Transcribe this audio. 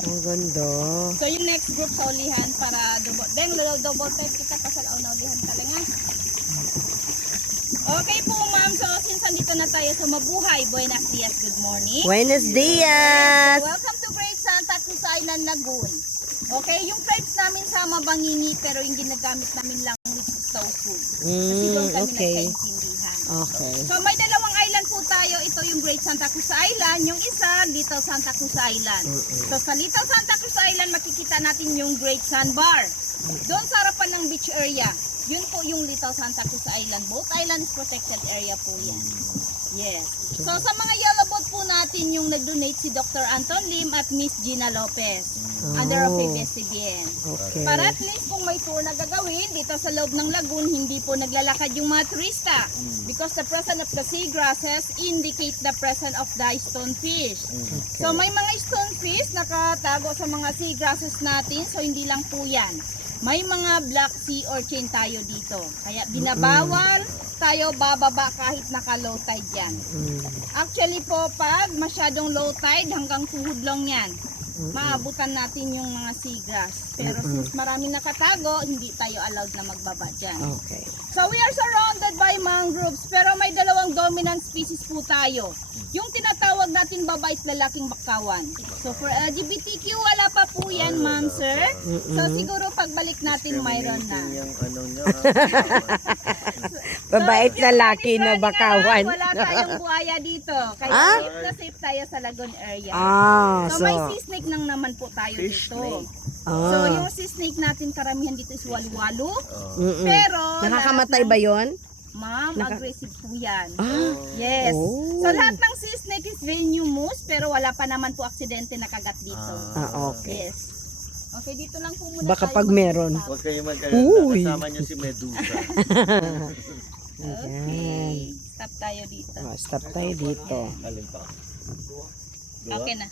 Ang ganda. So yung next group sa ulihan para double time kita pa sa na ulihan talaga. Okay po ma'am, so since andito na tayo sa Mabuhay, buenos dias, good morning. Buenos dias! So, welcome to Great Santa Cruz Island, Lagoon. Okay, yung tribes namin sa Mabangingi pero yung ginagamit namin lang with stove food. Kasi doon kami nagkaintindihan. Okay. So may dalawang island po tayo. Ito yung Great Santa Cruz Island. Yung isa, Little Santa Cruz Island. So sa Little Santa Cruz Island, makikita natin yung Great Sandbar. Doon sa harapan ng beach area. Yun po yung Little Santa Cruz Island. Both islands protected area po yan. Yes. So sa mga yellow boat po natin, yung nag-donate si Dr. Anton Lim at Miss Gina Lopez. Under of ABS-CBN. Okay. Para at least kung may tour na gagawin dito sa loob ng lagoon, hindi po naglalakad yung mga turista. Because the presence of the seagrasses indicate the presence of the stonefish. So may mga stonefish nakatago sa mga seagrasses natin, so hindi lang po yan. May mga black sea urchin tayo dito. Kaya binabawal tayo bababa kahit naka-low tide yan. Actually po, pag masyadong low tide, hanggang tuhod lang yan. Maabutan natin yung mga seagrass. Pero since marami nakatago, hindi tayo allowed na magbaba dyan. Okay. So we are surrounded by mangroves, pero may dalawang dominant species po tayo. Yung tinatawag natin babae at lalaking bakawan. So for LGBTQ, wala pa po yan, ma'am, sir. So siguro pagbalik natin, mayroon na. Yung ano nyo, Babait lalaki na bakawan. Wala tayong buhaya dito. Kaya safe na safe tayo sa Lagoon area. So may sea snake nang naman po tayo Fish dito. snake. So yung sea snake natin karamihan dito is walu-walu. Pero Nakakamatay ba yon? ma'am, aggressive po yan. Ah. Yes. Oh. So lahat ng sea snake is venomous pero wala pa naman po aksidente na kagat dito. Okay. Yes. Okay, dito lang po muna Baka tayo pag meron. mag-stop. huwag kayo mag-alala, Uy. kasama nyo si Medusa. Okay. Stop tayo dito. Stop tayo dito. Alin pa? Okay na.